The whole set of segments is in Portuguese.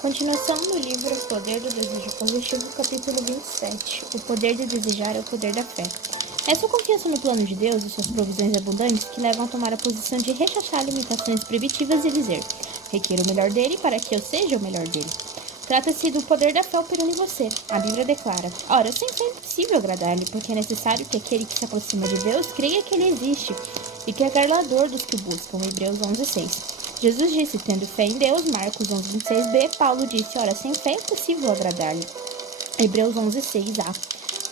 Continuação do livro O Poder do Desejo Positivo, capítulo 27. O poder de desejar é o poder da fé. É sua confiança no plano de Deus e suas provisões abundantes que levam a tomar a posição de rechaçar limitações proibitivas e dizer: requer o melhor dele para que eu seja o melhor dele. Trata-se do poder da fé operando em você. A Bíblia declara: ora, sempre é impossível agradar-lhe, porque é necessário que aquele que se aproxima de Deus creia que ele existe e que é galardoador dos que o buscam. Hebreus 11:6. Jesus disse, tendo fé em Deus, Marcos 11:26b. Paulo disse, ora, sem fé é impossível agradar-lhe. Hebreus 11:6a.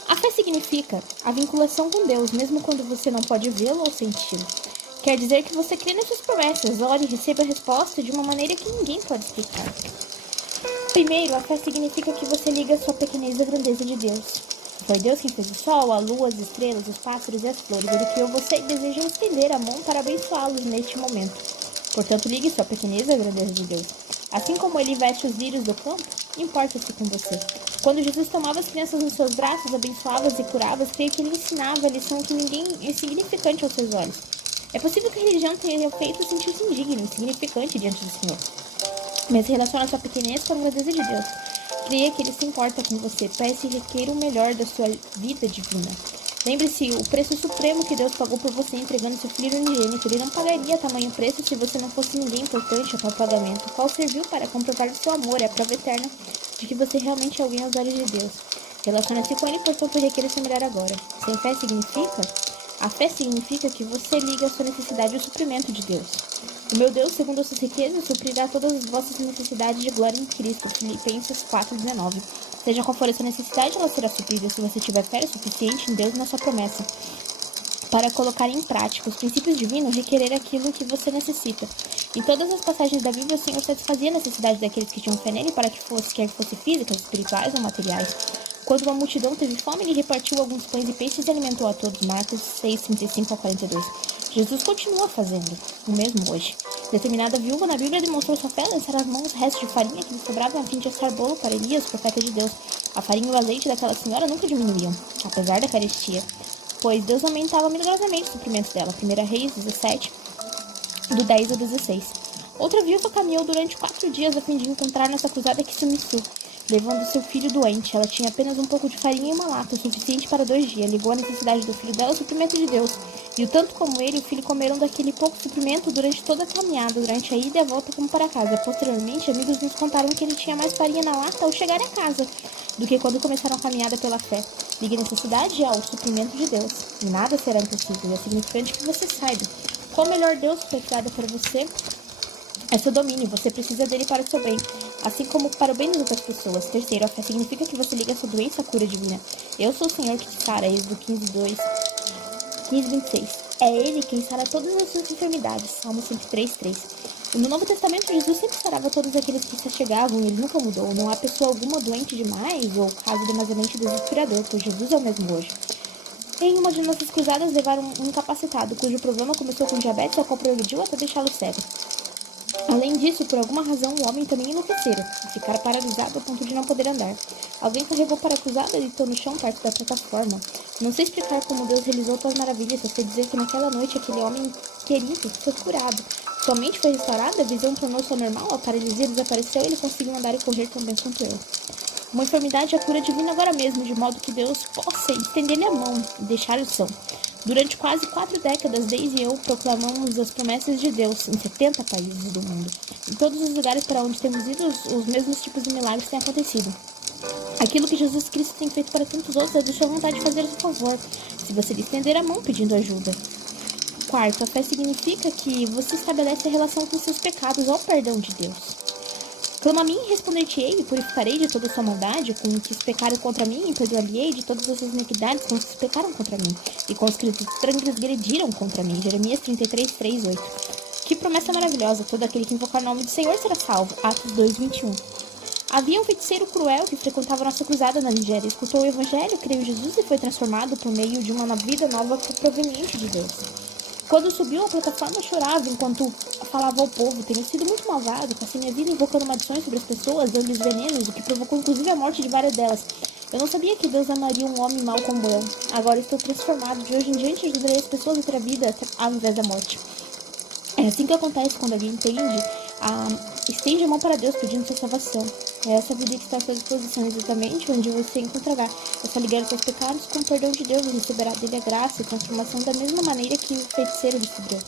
A fé significa a vinculação com Deus, mesmo quando você não pode vê-lo ou senti-lo. Quer dizer que você crê nas suas promessas, ore e receba a resposta de uma maneira que ninguém pode explicar. Primeiro, a fé significa que você liga a sua pequenez à grandeza de Deus. Foi Deus quem fez o sol, a lua, as estrelas, os pássaros e as flores. Ele criou você e deseja estender a mão para abençoá-los neste momento. Portanto, ligue sua pequenez à grandeza de Deus. Assim como ele veste os lírios do campo, importa-se com você. Quando Jesus tomava as crianças nos seus braços, abençoava-as e curava-as, creio que ele ensinava a lição que ninguém é insignificante aos seus olhos. É possível que a religião tenha feito sentir-se indigno, insignificante diante do Senhor. Mas relaciona sua pequenez com a grandeza de Deus. Creia que ele se importa com você, peça e requeira o melhor da sua vida divina. Lembre-se, o preço supremo que Deus pagou por você entregando seu filho unigênito. Ele não pagaria tamanho preço se você não fosse ninguém importante a tal pagamento, qual serviu para comprovar o seu amor e a prova eterna de que você realmente é alguém aos olhos de Deus. Relacione-se com ele, portanto, requeira seu melhor agora. Sem fé significa? A fé significa que você liga a sua necessidade ao suprimento de Deus. O meu Deus, segundo as suas riquezas, suprirá todas as vossas necessidades de glória em Cristo. Filipenses 4:19. Seja qual for a sua necessidade, ela será suprida se você tiver fé suficiente em Deus e na sua promessa. Para colocar em prática os princípios divinos, requerer aquilo que você necessita. Em todas as passagens da Bíblia, o Senhor satisfazia a necessidade daqueles que tinham fé nele, para que fosse, quer que fosse físicas, espirituais ou materiais. Quando uma multidão teve fome, ele repartiu alguns pães e peixes e alimentou a todos. Marcos 6:35-42. Jesus continua fazendo o mesmo hoje. Determinada viúva na Bíblia demonstrou sua fé ao lançar as mãos restos de farinha que lhe sobravam a fim de assar bolo para Elias, profeta de Deus. A farinha e o azeite daquela senhora nunca diminuíam, apesar da carestia, pois Deus aumentava milagrosamente os suprimentos dela. 1 Reis 17, do 10 ao 16. Outra viúva caminhou durante 4 dias a fim de encontrar nessa cruzada que sumiçou, levando seu filho doente. Ela tinha apenas um pouco de farinha e uma lata, o suficiente para 2 dias. Ligou a necessidade do filho dela ao suprimento de Deus. E o tanto como ele e o filho comeram daquele pouco suprimento durante toda a caminhada, durante a ida e a volta como para casa. Posteriormente, amigos nos contaram que ele tinha mais farinha na lata ao chegar a casa do que quando começaram a caminhada pela fé. Ligue a necessidade ao suprimento de Deus, e nada será impossível. É significante que você saiba qual o melhor Deus foi criado para você. É seu domínio, você precisa dele para o seu bem, assim como para o bem das outras pessoas. Terceiro, a fé significa que você liga a sua doença à cura divina. Eu sou o Senhor que te sara, Êxodo 15:26. É ele quem sara todas as suas enfermidades, Salmo 103:3. No Novo Testamento, Jesus sempre sarava todos aqueles que se chegavam e ele nunca mudou. Não há pessoa alguma doente demais ou caso demasiadamente desesperador, pois Jesus é o mesmo hoje. Em uma de nossas cruzadas, levaram um incapacitado, cujo problema começou com diabetes, ao qual progrediu até deixá-lo cego. Além disso, por alguma razão, o homem também enlouquecera e ficara paralisado a ponto de não poder andar. Alguém carregou para a cruzada e deitou no chão perto da plataforma. Não sei explicar como Deus realizou tais maravilhas, só sei dizer que naquela noite aquele homem querido foi curado. Sua mente foi restaurada, a visão tornou-se ao normal, a paralisia desapareceu e ele conseguiu andar e correr tão bem quanto eu. Uma enfermidade é a cura divina agora mesmo, de modo que Deus possa estender-lhe a mão e deixar-o são. Durante quase 4 décadas, Daisy e eu proclamamos as promessas de Deus em 70 países do mundo. Em todos os lugares para onde temos ido, os mesmos tipos de milagres têm acontecido. Aquilo que Jesus Cristo tem feito para tantos outros é de sua vontade de fazer a seu favor, se você lhe estender a mão pedindo ajuda. Quarto, a fé significa que você estabelece a relação com seus pecados ao perdão de Deus. Clama a mim e responder-te-ei, e purificarei de toda a sua maldade, com os que pecaram contra mim, e perdoar-lhe-ei de todas as suas iniquidades com os que pecaram contra mim, e com os que transgrediram contra mim. Jeremias 33:3-8. Que promessa maravilhosa! Todo aquele que invocar o nome do Senhor será salvo. Atos 2:21. Havia um feiticeiro cruel que frequentava nossa cruzada na Nigéria. Escutou o evangelho, creu em Jesus e foi transformado por meio de uma vida nova proveniente de Deus. Quando subiu à plataforma, chorava enquanto falava ao povo. Tenho sido muito malvado, passei minha vida invocando maldições sobre as pessoas, dando-lhes venenos, o que provocou inclusive a morte de várias delas. Eu não sabia que Deus amaria um homem mau como eu. Agora estou transformado. De hoje em diante ajudarei as pessoas a ter a vida ao invés da morte. É assim que acontece quando alguém entende Estende a mão para Deus pedindo sua salvação. É essa vida que está à sua disposição, exatamente onde você encontrará. É só ligar os seus pecados com o perdão de Deus e receberá dele a graça e transformação da mesma maneira que o feiticeiro recebeu.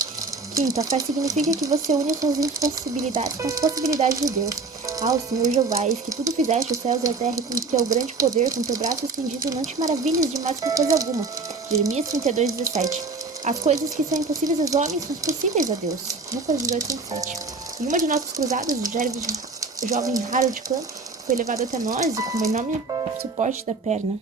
Quinto, a fé significa que você une suas impossibilidades com as possibilidades de Deus. O Senhor Jeová, eis que tudo fizeste, os céus e a terra, com teu grande poder, com teu braço estendido, não te maravilhas demais por coisa alguma. Jeremias 32:17. As coisas que são impossíveis aos homens são possíveis a Deus. Lucas 18:7. Em uma de nossas cruzadas, o jovem Harold Kahn foi levado até nós com um enorme suporte da perna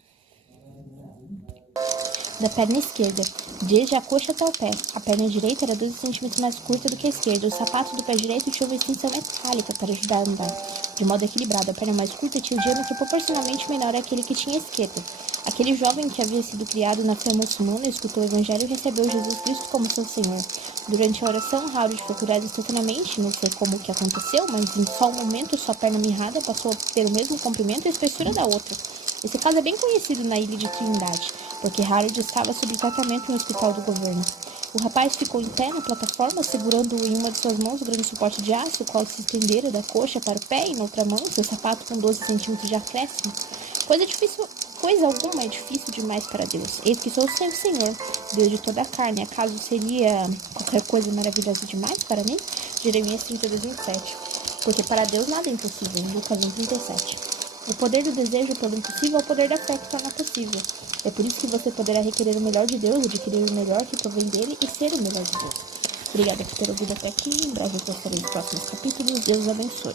esquerda, desde a coxa até o pé. A perna direita era 12 centímetros mais curta do que a esquerda. O sapato do pé direito tinha uma extensão metálica para ajudar a andar de modo equilibrado. A perna mais curta tinha um diâmetro proporcionalmente menor àquele que tinha a esquerda. Aquele jovem que havia sido criado na fé muçulmana escutou o evangelho e recebeu Jesus Cristo como seu Senhor. Durante a oração, Harold foi curado instantaneamente. Não sei como que aconteceu, mas em só um momento sua perna mirrada passou a ter o mesmo comprimento e espessura da outra. Esse caso é bem conhecido na ilha de Trindade, porque Harold estava sob tratamento no hospital do governo. O rapaz ficou em pé na plataforma, segurando em uma de suas mãos o grande suporte de aço, o qual se estendera da coxa para o pé, e na outra mão seu sapato com 12 centímetros de acréscimo. Coisa alguma é difícil demais para Deus. Eis que sou o seu Senhor, Deus de toda a carne. Acaso seria qualquer coisa maravilhosa demais para mim? Jeremias 32:27. Porque para Deus nada é impossível. Lucas 1:37. O poder do desejo pelo impossível é o poder da fé que torna possível. É por isso que você poderá requerer o melhor de Deus, adquirir o melhor que provém dele e ser o melhor de Deus. Obrigada por ter ouvido até aqui. Em breve eu postarei os próximos capítulos. Deus abençoe.